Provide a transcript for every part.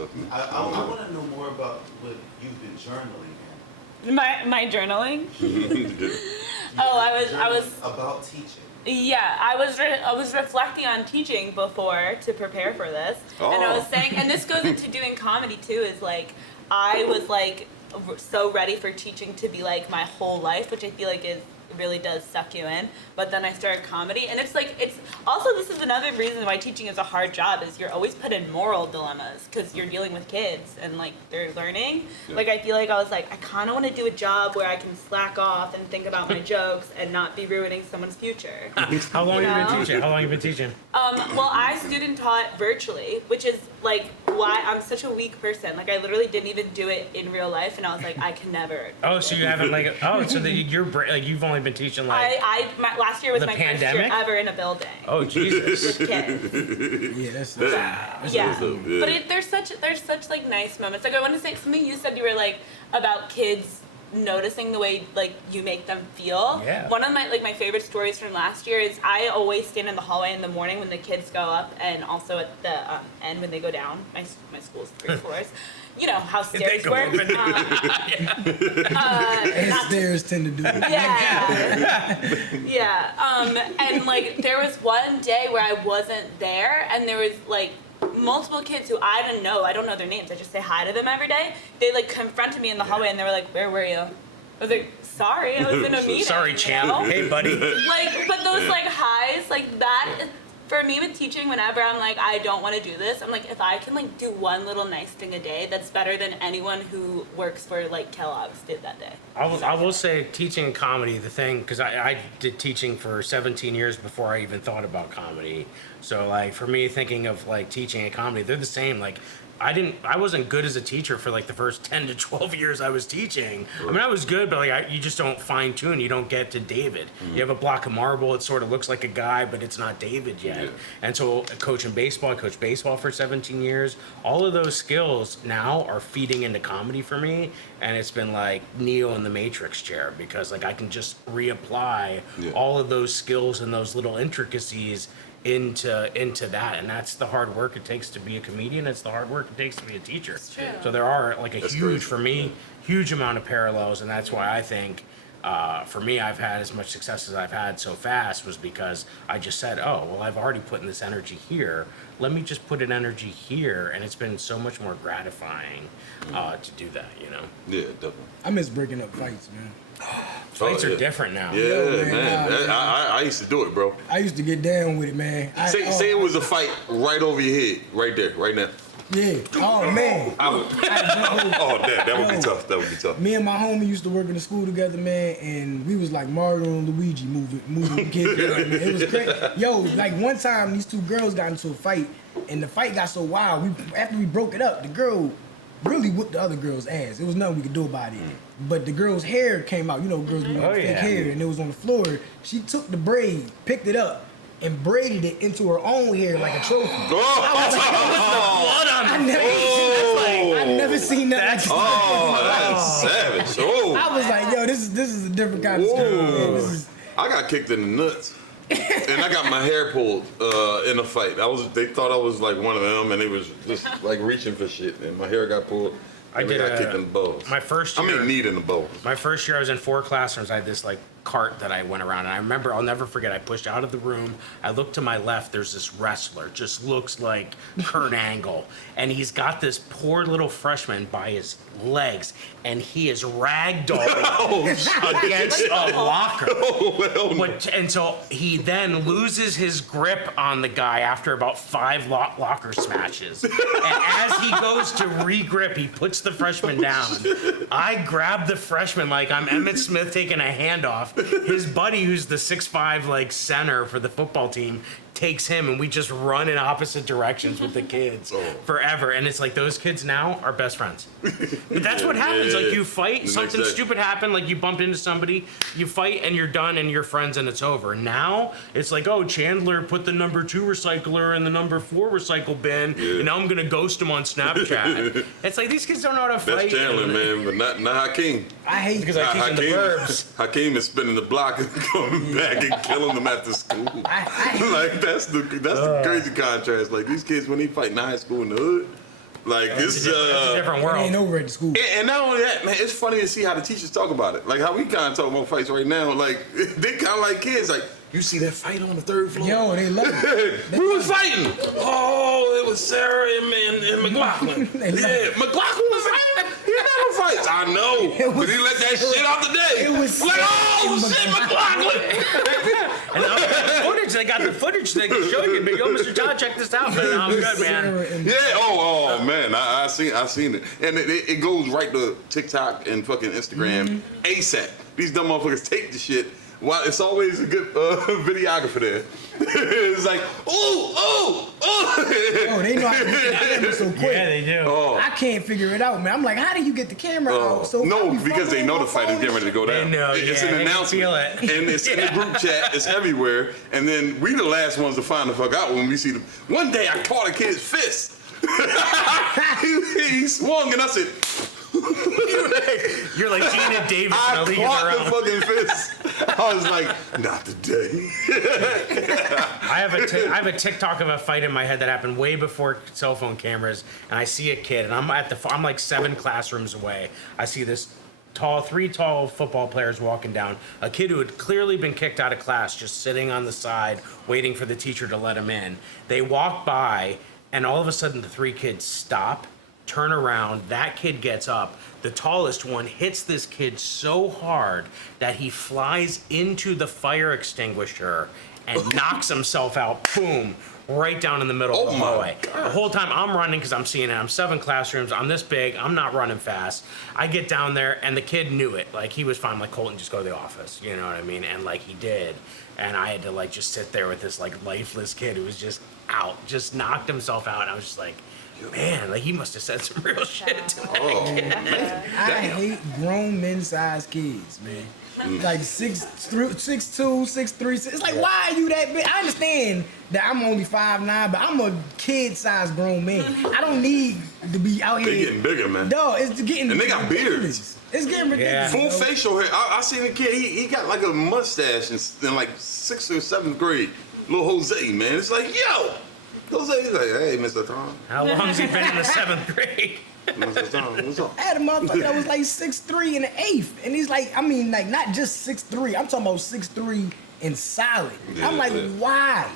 stuff. Man. I want to know more about what you've been journaling. My journaling. I was about teaching. Yeah, I was reflecting on teaching before to prepare for this, and I was saying, and this goes into doing comedy too. Is like I was like so ready for teaching to be like my whole life, which I feel like really does suck you in. But then I started comedy, and it's also, this is another reason why teaching is a hard job, is you're always put in moral dilemmas because you're dealing with kids and like they're learning. Yeah. Like I feel like I was like, I kind of want to do a job where I can slack off and think about my jokes and not be ruining someone's future. How long have you been teaching? How long have you been teaching? Well, I student taught virtually, which is like why I'm such a weak person. Like I literally didn't even do it in real life, and I was like, I can never. Oh, so you haven't so that you've only been teaching like. Last year was my pandemic? first year ever in a building. Oh Jesus! With kids. Yeah, that's But there's such like nice moments. Like I want to say something you said, you were like about kids noticing the way like you make them feel. Yeah. One of my favorite stories from last year is I always stand in the hallway in the morning when the kids go up, and also at the end when they go down. My school's 3 floors. You know how stairs work. Stairs tend to do it. Yeah. And like there was one day where I wasn't there, and there was like multiple kids who I don't know their names. I just say hi to them every day. They like confronted me in the hallway, and they were like, "Where were you?" I was like, "Sorry, I was in a meeting." Sorry, champ. Hey, buddy. Like, but those like highs, like that. For me with teaching, whenever I'm like, I don't want to do this, I'm like, if I can like do one little nice thing a day, that's better than anyone who works for like Kellogg's did that day. I will say teaching comedy, the thing, because I did teaching for 17 years before I even thought about comedy. So like for me, thinking of like teaching and comedy, they're the same. Like I wasn't good as a teacher for like the first 10 to 12 years I was teaching. I mean, I was good, but like you just don't fine tune. You don't get to David. Mm-hmm. You have a block of marble. It sort of looks like a guy, but it's not David yet. Yeah. And so coaching baseball, I coached baseball for 17 years. All of those skills now are feeding into comedy for me. And it's been like Neo in the Matrix chair, because like I can just reapply all of those skills and those little intricacies into that, and that's the hard work it takes to be a comedian. It's the hard work it takes to be a teacher. So there are like huge amount of parallels, and that's why I think for me, I've had as much success as I've had so fast was because I just said, oh, well, I've already put in this energy here. Let me just put an energy here, and it's been so much more gratifying to do that, you know? Yeah, definitely. I miss breaking up fights, man. Fights are different now. Yeah, man. I used to do it, bro. I used to get down with it, man. Say it was a fight right over your head, right there, right now. Yeah. Oh, man. That would be tough. That would be tough. Me and my homie used to work in the school together, man, and we was like Mario and Luigi moving the kids around, man. It was crazy. Yo, like one time, these two girls got into a fight, and the fight got so wild. After we broke it up, the girl really whooped the other girl's ass. There was nothing we could do about it. But the girl's hair came out. You know, girls with fake hair, and it was on the floor. She took the braid, picked it up, and braided it into her own hair like a trophy. I never seen that. That's savage. Oh. I was like, yo, this is a different kind of skill, man. I got kicked in the nuts. And I got my hair pulled in a fight. They thought I was like one of them, and they was just like reaching for shit, and my hair got pulled. I got kicked in the balls. My first year, knee in the balls. My first year, I was in 4 classrooms. I had this like cart that I went around, and I remember, I'll never forget, I pushed out of the room. I looked to my left, there's this wrestler, just looks like Kurt Angle, and he's got this poor little freshman by his legs, and he is ragdolling against a locker. And so he then loses his grip on the guy after about 5 locker smashes. And as he goes to re-grip, he puts the freshman down. I grab the freshman like I'm Emmitt Smith taking a handoff. His buddy, who's the 6'5" like center for the football team, takes him, and we just run in opposite directions with the kids forever. And it's like those kids now are best friends. But that's what happens. Like you fight, something stupid happened, like you bumped into somebody, you fight, and you're done, and you're friends, and it's over. Now it's like, oh, Chandler put the number 2 recycler in the number 4 recycle bin, and now I'm gonna ghost him on Snapchat. It's like these kids don't know how to fight. That's Chandler, man, but not Hakeem. I hate because I teach in the burbs. Hakeem is spinning the block and coming back and killing them after school. Like that's the crazy contrast. Like these kids when they fight in high school in the hood, Like It's a different It world. ain't over at the school. And not only that, man, it's funny to see how the teachers talk about it. Like how we kind of talk about fights right now. Like they kind of like kids. Like, you see that fight on the 3rd floor? Yo, they love it. Who was fighting? Oh, it was Sarah and McGlocklin. They love Yeah, McGlocklin was fighting. He never fights. I know, but he let that shit out today. It was like, Sarah oh shit, McGlocklin. And the footage, they got the footage they can show you. But yo, Mr. Todd, check this out. Man, I'm good, man. Yeah. Oh man, I seen it, and it goes right to TikTok and fucking Instagram ASAP. These dumb motherfuckers take the shit. Well, it's always a good videographer there. It's like, oh. Oh, they know how to get the camera so quick. Yeah, they do. Oh. I can't figure it out, man. I'm like, how do you get the camera out? So no, I be because they know the fumbling fight is my getting ready to go down. They know, It's yeah, an they can announcement, feel it. and it's in the group chat. It's everywhere, and then we the last ones to find the fuck out when we see them. One day I caught a kid's fist. he swung, and I said, You're like Gina Davis in a I league of caught their the own. fucking fist. I was like, not today. I have a TikTok of a fight in my head that happened way before cell phone cameras, and I see a kid, and I'm like 7 classrooms away. I see this 3 tall football players walking down. A kid who had clearly been kicked out of class, just sitting on the side, waiting for the teacher to let him in. They walk by, and all of a sudden the 3 kids stop, turn around, that kid gets up. The tallest one hits this kid so hard that he flies into the fire extinguisher and knocks himself out, boom, right down in the middle of the hallway. The whole time I'm running because I'm seeing it. I'm 7 classrooms. I'm this big. I'm not running fast. I get down there, and the kid knew it. Like, he was fine. Like, Colton, just go to the office. You know what I mean? And, like, he did. And I had to, like, just sit there with this, like, lifeless kid who was just out, just knocked himself out. And I was just like, man, like, he must have said some real shit to that kid. I hate grown men-sized kids, man. Like 6'2", 6'3". It's like, why are you that big? I understand that I'm only 5'9", but I'm a kid-sized grown man. I don't need to be out here. They getting bigger, man. No, it's getting And they got ridiculous. beards. It's getting ridiculous. Full yo. facial hair. I seen a kid. He got like a mustache in like 6th or 7th grade. Little Jose, man. It's like, yo. Jose's like, hey, Mr. Tom. How long's he been in the 7th grade? Mr. Tom, what's up? I had a motherfucker that was like 6'3" in the 8th. And he's like, I mean, like, not just 6'3". I'm talking about 6'3" and solid. Yeah, I'm like, yeah. why?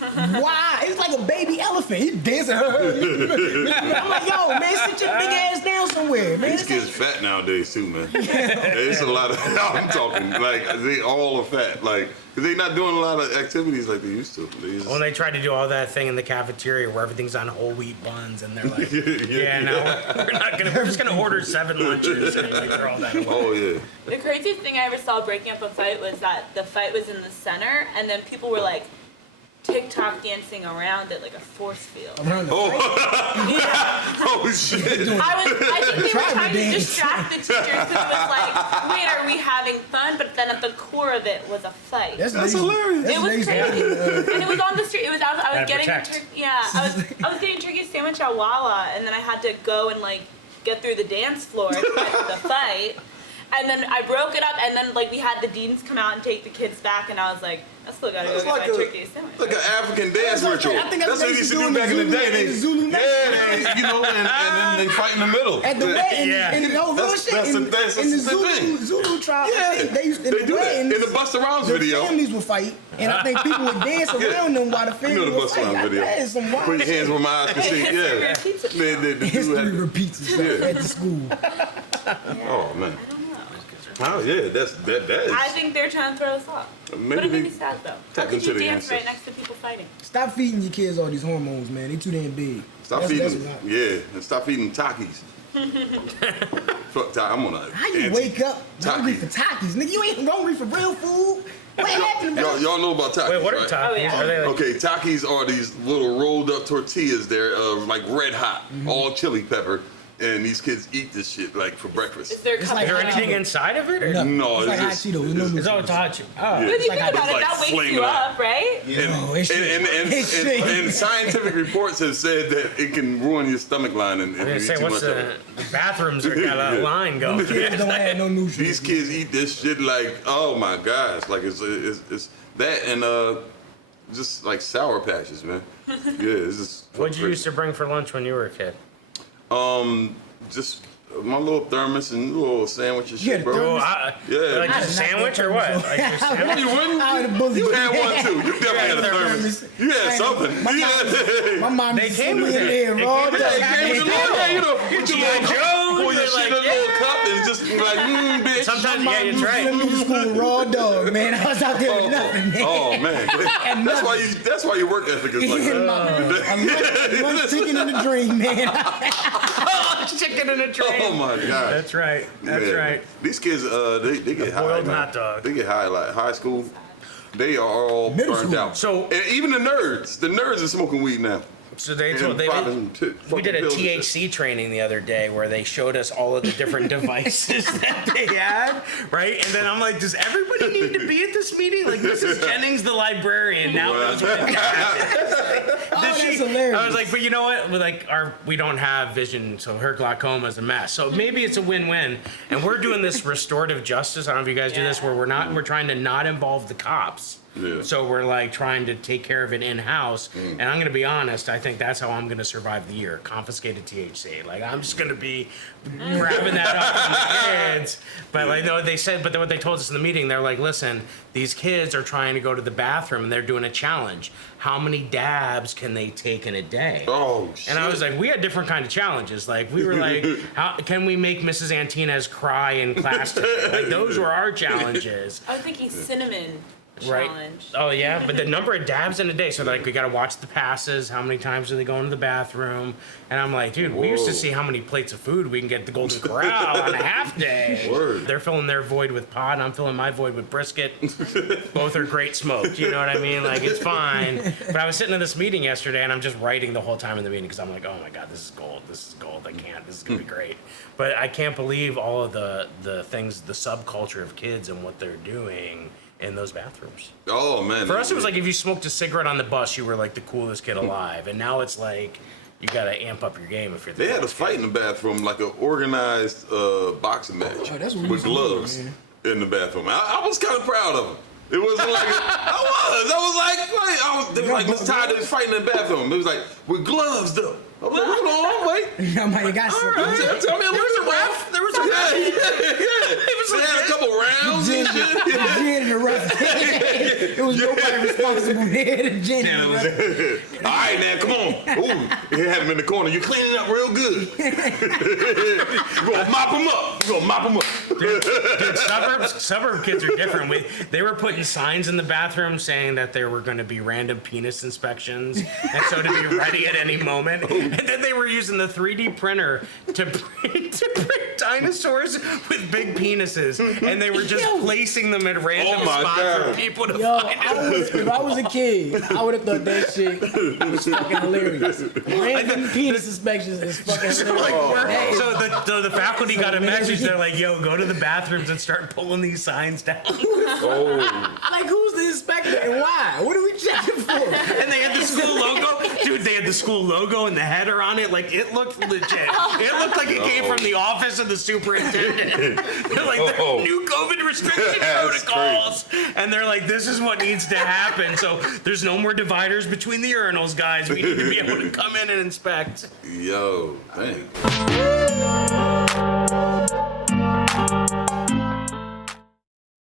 Why? It's like a baby elephant. He dancing. I'm like, yo, man, sit your big ass down somewhere, man. These kids fat nowadays too, man. It's a lot of. I'm talking like they all are fat, like because they not doing a lot of activities like they used to. When they tried to do all that thing in the cafeteria where everything's on whole wheat buns, and they're like, we're just gonna order 7 lunches and like throw all that away. Oh yeah. The craziest thing I ever saw breaking up a fight was that the fight was in the center, and then people were like TikTok dancing around it like a force field. Around the fight. Oh shit. I think they were Tribal trying to dance. distract the teachers because it was like, wait, are we having fun? But then at the core of it was a fight. That's lazy. hilarious. That's It was lazy. crazy. And it was on the street. I was Gotta getting protect. I was getting turkey sandwich at Wawa, and then I had to go and like get through the dance floor to get to the fight. And then I broke it up, and then like we had the deans come out and take the kids back, and I was like, I still gotta go It's get like my a- turkey sandwich. Like an African dance That's what ritual. I think That's what they used to do back in the day. They, Zulu yeah, they, you know, and then they fight in the middle. At the wedding, Yeah. and no real That's- shit. that's in, the in the thing. Zulu tribe, Yeah, they used in they the do that. weddings, In the Busta Rhymes the video. families would fight, and I think people would dance around them while the You family know the would Busta fight. Rhymes video. That is some wild Put your shit. hands where my eyes can see. History Yeah. repeats itself. The dude History had- repeats itself Yeah. at the school. Oh man. I don't know. Oh yeah, that is. I think they're trying to throw us off. Maybe But it made they me sad though. How tap could into you the dance right ancestors. next to people fighting? Stop feeding your kids all these hormones, man. They too damn big. Stop That's feeding. what I- Yeah, and stop feeding Takis. Fuck Takis. I'm on a. How you wake up hungry for Takis? Nigga, you ain't hungry for real food. What happened, bro? Y'all know about Takis? Wait, what are right? Takis? Oh, yeah. Are they like, Okay, Takis are these little rolled up tortillas. They're like red hot, all chili pepper, and these kids eat this shit like for Is breakfast. there It's cup like is there of anything inside of it? Or? No, it's like hot just- Cheetos. No It's all nutrients. touch. Oh. Yeah. If you like think about it, like that wakes flaming you hot. up, right? Oh, it should. And scientific reports have said that it can ruin your stomach lining if I you was eat gonna say, too what's much of it. the bathrooms are got a line going. Kids don't have no nutrients. These kids eat this shit like, oh my gosh, like it's that and just like Sour Patches, man. Yeah, it's just. What'd you used to bring for lunch when you were a kid? Just my little thermos and little sandwich and shit, Yeah, bro. thermos. Like just a sandwich or what? Like just a No, you wouldn't. You had one too. You definitely had a thermos. You had something. My mom They used to came send with me in it. there They raw came with dog. it. They came with the little, yeah, you know, with your G.I. little Joe, pull your they're shit like, in a little cup and just be like, bitch. Sometimes, yeah, Used that's to send right. me to school raw dog, man. I was out there with nothing, man. Oh man, And that's why your work ethic is like that. Lunch chicken in the dream, man. Chicken in a train. Oh my god. That's right. That's Man, right. These kids, they get high. boiled Man. hot dog. They get high like high school. They are all Middle burned school. out. So- and even the nerds are smoking weed now. So they And told we did a pills and shit. THC training the other day where they showed us all of the different devices that they had, right? And then I'm like, does everybody need to be at this meeting? Like Mrs. Jennings, the librarian, now knows what it is. That's hilarious. I was like, but you know what? We don't have vision, so her glaucoma is a mess. So maybe it's a win-win. And we're doing this restorative justice. I don't know if you guys do this, where we're trying to not involve the cops. Yeah. So we're like trying to take care of it in-house. And I'm gonna be honest, I think that's how I'm gonna survive the year. Confiscated THC. Like I'm just gonna be grabbing that up from the kids. But like no, they said, but what they told us in the meeting, they're like, listen, these kids are trying to go to the bathroom and they're doing a challenge. How many dabs can they take in a day? Oh shit. And I was like, we had different kind of challenges. Like we were like, how can we make Mrs. Antinez cry in class today? Like those were our challenges. I was thinking cinnamon Right. challenge. Oh yeah, but the number of dabs in a day. So like we gotta watch the passes. How many times do they go into the bathroom? And I'm like, dude, we used to Whoa. see how many plates of food we can get at the Golden Corral on a half day. Word. They're filling their void with pot, and I'm filling my void with brisket. Both are great smoked. You know what I mean? Like it's fine. But I was sitting in this meeting yesterday, and I'm just writing the whole time in the meeting because I'm like, oh my god, this is gold. This is gold. I can't. This is gonna be great. But I can't believe all of the things, the subculture of kids and what they're doing in those bathrooms. Oh man. For us, it was like if you smoked a cigarette on the bus, you were like the coolest kid alive. And now it's like you gotta amp up your game if you're the They had a coolest kid. fight in the bathroom, like an organized boxing match Oh, that's what we with used to do, gloves man. in the bathroom. I was kind of proud of them. It wasn't like I was like Miss Todd is fighting in the bathroom. It was like with gloves though. I was like, hold on, wait. I'm like, you got All something. right, tell me a little bit more. There was a ref. They had a couple rounds and shit. The gin and the ref. It was nobody responsible there. The gin and the ref. All right, now come on. Ooh, you have him in the corner. You're cleaning up real good. You gonna mop him up. You gonna mop him up. Dude, suburb kids are different. They were putting signs in the bathroom saying that there were going to be random penis inspections, and so to be ready at any moment. And then they were using the 3D printer to print dinosaurs with big penises, and they were just placing them at random Oh my spots God. for people to Yo, find. if I was a kid, I would have thought that shit was fucking hilarious. Random penis inspections is fucking So, like, hilarious. so the faculty got a message. They're like, "Yo, go to the bathrooms and start pulling these signs down." Oh, Like, who's the inspector and why? What are we checking for? And they had the school logo. Dude, they had the school logo and the header on it. Like, it looked legit. It looked like it came from the office of the superintendent. They're like, there are new COVID restriction That's protocols. And they're like, this is what needs to happen. So there's no more dividers between the urinals, guys. We need to be able to come in and inspect. yo, dang.